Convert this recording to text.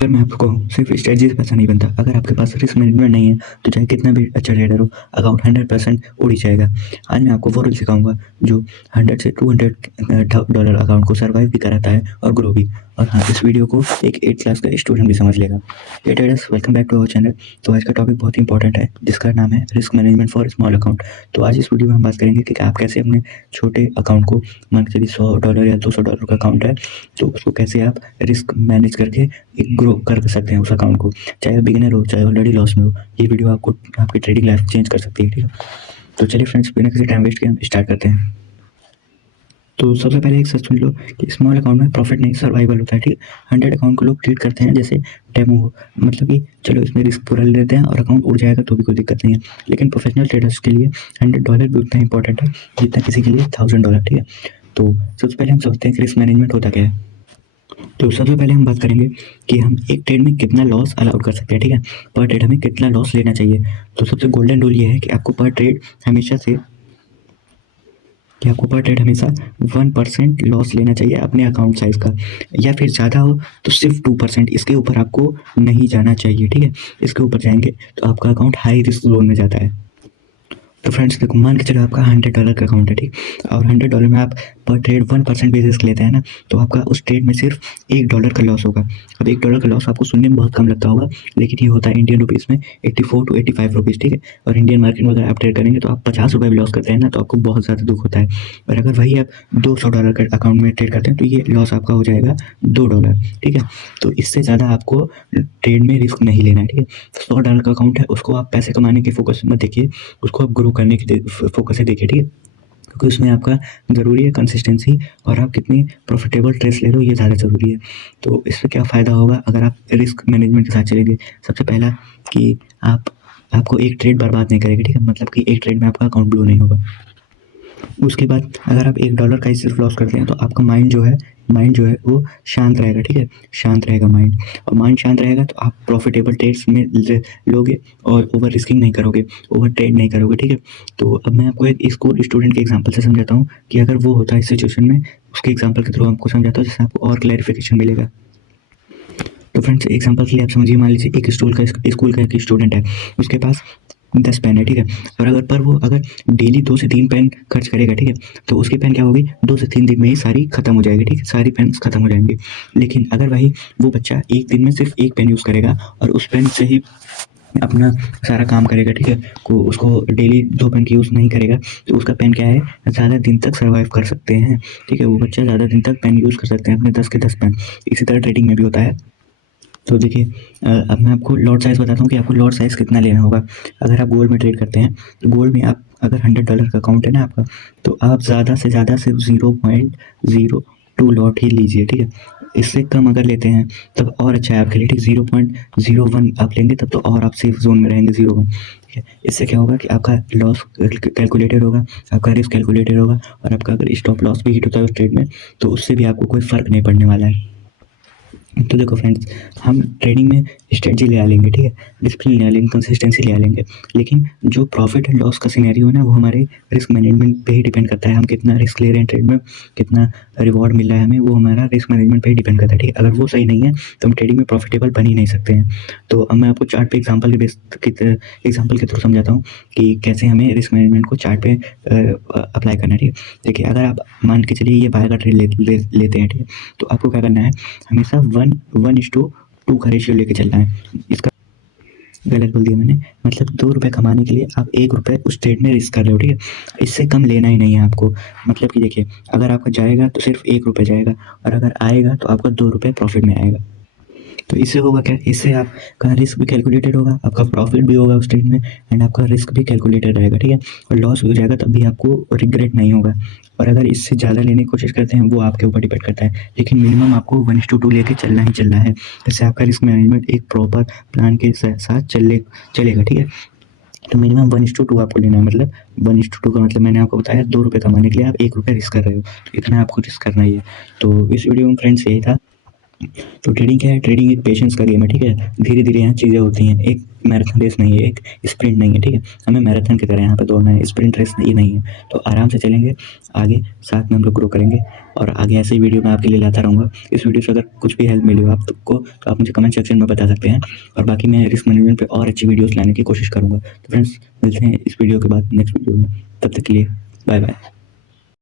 अगर मैं आपको कहूँ सिर्फ स्ट्रेटजी से पैसा नहीं बनता। अगर आपके पास रिस्क मैनेजमेंट नहीं है तो चाहे कितना भी अच्छा ट्रेडर हो, अकाउंट 100% उड़ ही जाएगा। आज मैं आपको वो रूल सिखाऊंगा जो 100 से 200 डॉलर अकाउंट को सर्वाइव भी कराता है और ग्रो भी। और हाँ, इस वीडियो को एक 8 क्लास का स्टूडेंट भी समझ लेगा। ये traders, welcome back to our channel. तो आज का टॉपिक बहुत ही इंपॉर्टेंट है जिसका नाम है risk management for small account. तो आज इस वीडियो में हम बात करेंगे कि आप कैसे अपने छोटे अकाउंट को, मान के चलिए $100 या $200 का अकाउंट है, तो उसको कैसे आप रिस्क मैनेज करके एक ग्रो कर सकते हैं उस अकाउंट को। चाहे बिगिनर हो, चाहे ऑलरेडी लॉस में हो, ये वीडियो आपको आपकी ट्रेडिंग लाइफ चेंज कर सकती है। ठीक है, तो चलिए फ्रेंड्स, बिना किसी टाइम वेस्ट के हम स्टार्ट करते हैं। तो सबसे पहले एक सच सुन लो कि स्मॉल अकाउंट में प्रॉफिट नहीं, सर्वाइवल होता है। ठीक है, 100 अकाउंट को लोग ट्रीट करते हैं जैसे डेमो हो, मतलब कि चलो इसमें रिस्क पूरा ले लेते हैं और अकाउंट उड़ जाएगा तो भी कोई दिक्कत नहीं है। लेकिन प्रोफेशनल ट्रेडर्स के लिए $100 भी उतना इंपॉर्टेंट है जितना किसी के लिए $1000। ठीक है, तो सबसे पहले हम सोचते हैं कि रिस्क मैनेजमेंट होता क्या है। तो सबसे पहले हम बात करेंगे कि हम एक ट्रेड में कितना लॉस अलाउड कर सकते हैं। ठीक है, पर ट्रेड हमें कितना लॉस लेना चाहिए। तो सबसे गोल्डन रूल ये है कि आपको पर ट्रेड हमेशा 1% लॉस लेना चाहिए अपने अकाउंट साइज का, या फिर ज़्यादा हो तो सिर्फ 2%। इसके ऊपर आपको नहीं जाना चाहिए। ठीक है, इसके ऊपर जाएंगे तो आपका अकाउंट हाई रिस्क जोन में जाता है। तो फ्रेंड्स देखो, मान के चलो आपका $100 का अकाउंट है, ठीक, और $100 में आप पर ट्रेड 1% बेसिस लेते हैं ना, तो आपका उस ट्रेड में सिर्फ $1 का लॉस होगा। अब $1 का लॉस आपको सुनने में बहुत कम लगता होगा, लेकिन ये होता है इंडियन रुपीज़ में 84 to 85 रुपीज़। ठीक है, और इंडियन मार्केट में अगर आप ट्रेड करेंगे तो आप ₹50 भी लॉस करते हैं ना, तो आपको बहुत ज़्यादा दुख होता है। और अगर वही आप $200 के अकाउंट में ट्रेड करते हैं तो ये लॉस आपका हो जाएगा $2। ठीक है, तो इससे ज़्यादा आपको ट्रेड में रिस्क नहीं लेना है। ठीक है, $100 का अकाउंट है, उसको आप पैसे कमाने के फोकस मत देखिए, उसको आप ग्रो करने की फोकस से देखिए। ठीक है, क्योंकि उसमें आपका ज़रूरी है कंसिस्टेंसी, और आप कितनी प्रॉफिटेबल ट्रेड्स ले रहे हो ये ज़्यादा ज़रूरी है। तो इससे क्या फ़ायदा होगा अगर आप रिस्क मैनेजमेंट के साथ चलेंगे। सबसे पहला कि आपको एक ट्रेड बर्बाद नहीं करेगा। ठीक है, मतलब कि एक ट्रेड में आपका अकाउंट ब्लो नहीं होगा। उसके बाद अगर आप $1 का ही सिर्फ लॉस करते हैं तो आपका माइंड जो है वो शांत रहेगा। ठीक है, शांत रहेगा माइंड, और माइंड शांत रहेगा तो आप प्रॉफिटेबल ट्रेड्स में लोगे और ओवर रिस्किंग नहीं करोगे, ओवर ट्रेड नहीं करोगे। ठीक है, तो अब मैं आपको एक स्कूल स्टूडेंट के एग्जांपल से समझाता हूँ कि अगर वो होता है इस सिचुएशन में, उसके एग्जांपल के थ्रू आपको समझाता हूँ जिससे आपको और क्लैरिफिकेशन मिलेगा। तो फ्रेंड्स, एग्जांपल के लिए आप समझिए, मान लीजिए एक स्कूल का एक स्टूडेंट है, उसके पास 10 पेन है। ठीक है, और अगर वो डेली 2 से 3 पेन खर्च करेगा, ठीक है, तो उसकी पेन क्या होगी, 2 से 3 दिन में ही सारी खत्म हो जाएगी। ठीक है, सारी पेन खत्म हो जाएंगी। लेकिन अगर वो बच्चा एक दिन में सिर्फ एक पेन यूज़ करेगा और उस पेन से ही अपना सारा काम करेगा, ठीक है, को उसको डेली 2 पेन की यूज़ नहीं करेगा, तो उसका पेन क्या है, ज़्यादा दिन तक सर्वाइव कर सकते हैं। ठीक है, वो बच्चा ज़्यादा दिन तक पेन यूज़ कर सकते हैं अपने 10 के 10 पेन। इसी तरह ट्रेडिंग में भी होता है। तो देखिए, अब मैं आपको लॉट साइज़ बताता हूँ कि आपको लॉट साइज़ कितना लेना होगा। अगर आप गोल्ड में ट्रेड करते हैं तो गोल्ड में आप अगर $100 का अकाउंट है ना आपका, तो आप ज़्यादा से ज़्यादा सिर्फ 0.02 लॉट ही लीजिए। ठीक है, इससे कम अगर लेते हैं तब और अच्छा है आपके लिए। ठीक, 0.01 आप लेंगे तब तो और आप सेफ जोन में रहेंगे, 0.1। ठीक है, इससे क्या होगा कि आपका लॉस कैलकुलेटेड होगा, आपका रिस्क कैलकुलेटेड होगा, और आपका अगर स्टॉप लॉस भी हिट होता है उस ट्रेड में तो उससे भी आपको कोई फ़र्क नहीं पड़ने वाला है। तो देखो फ्रेंड्स, हम ट्रेडिंग में स्ट्रेटजी ले आ लेंगे, ठीक है, डिसिप्लिन ले आ लेंगे, कंसिस्टेंसी ले आ लेंगे, लेकिन जो प्रॉफिट एंड लॉस का सिनेरियो है ना, वो हमारे रिस्क मैनेजमेंट पे ही डिपेंड करता है। हम कितना रिस्क ले रहे हैं ट्रेड में, कितना रिवॉर्ड मिल रहा है हमें, वो हमारा रिस्क मैनेजमेंट पे ही डिपेंड करता है। ठीक है, अगर वो सही नहीं है तो हम ट्रेडिंग में प्रॉफिटेबल बन ही नहीं सकते हैं। तो अब मैं आपको चार्ट पे एग्जाम्पल के थ्रू समझाता हूँ कि कैसे हमें रिस्क मैनेजमेंट को चार्ट पे अप्लाई करना है। ठीक है, देखिए, अगर आप मान के चलिए ये बाय का ट्रेड लेते हैं, ठीक है, तो आपको क्या करना है, हमेशा 1:2 का रेशियो लेके चलना है। इसका गलत बोल दिया मैंने, मतलब ₹2 कमाने के लिए आप ₹1 उस ट्रेड में रिस्क कर रहे हो। ठीक है, इससे कम लेना ही नहीं है आपको। मतलब कि देखिए, अगर आपका जाएगा तो सिर्फ ₹1 जाएगा, और अगर आएगा तो आपका ₹2 प्रॉफिट में आएगा। तो इससे होगा क्या, इससे आपका रिस्क भी कैलकुलेटेड होगा, आपका प्रॉफिट भी होगा उस ट्रेड में, एंड आपका रिस्क भी कैलकुलेटेड रहेगा। ठीक है, और लॉस हो जाएगा तब भी आपको रिग्रेट नहीं होगा। और अगर इससे ज़्यादा लेने की कोशिश करते हैं वो आपके ऊपर डिपेंड करता है, लेकिन मिनिमम आपको 1:2 लेके चलना ही चलना है। इससे आपका रिस्क मैनेजमेंट एक प्रॉपर प्लान के साथ चलेगा। ठीक है, तो मिनिमम 1:2 आपको लेना है। मतलब 1:2 का मतलब मैंने आपको बताया, ₹2 कमाने के लिए आप ₹1 रिस्क कर रहे हो, तो इतना आपको रिस्क करना ही है। तो इस वीडियो में फ्रेंड्स यही था। तो ट्रेडिंग क्या है, ट्रेडिंग एक पेशेंस का गेम है, ठीक है। धीरे धीरे यहाँ चीज़ें होती हैं, एक मैराथन रेस नहीं है, एक स्प्रिंट नहीं है, ठीक है। हमें मैराथन की तरह यहाँ पे दौड़ना है, स्प्रिंट रेस ये नहीं है। तो आराम से चलेंगे आगे, साथ में हम लोग ग्रो करेंगे और आगे ऐसे ही वीडियो मैं आपके लिए लाता रहूँगा। इस वीडियो से अगर कुछ भी हेल्प मिली हो आपको तो आप मुझे कमेंट सेक्शन में बता सकते हैं और बाकी मैं रिस्क मैनेजमेंट पे और अच्छी वीडियोस लाने की कोशिश करूँगा। तो फ्रेंड्स मिलते हैं इस वीडियो के बाद नेक्स्ट वीडियो में, तब तक के लिए बाय बाय।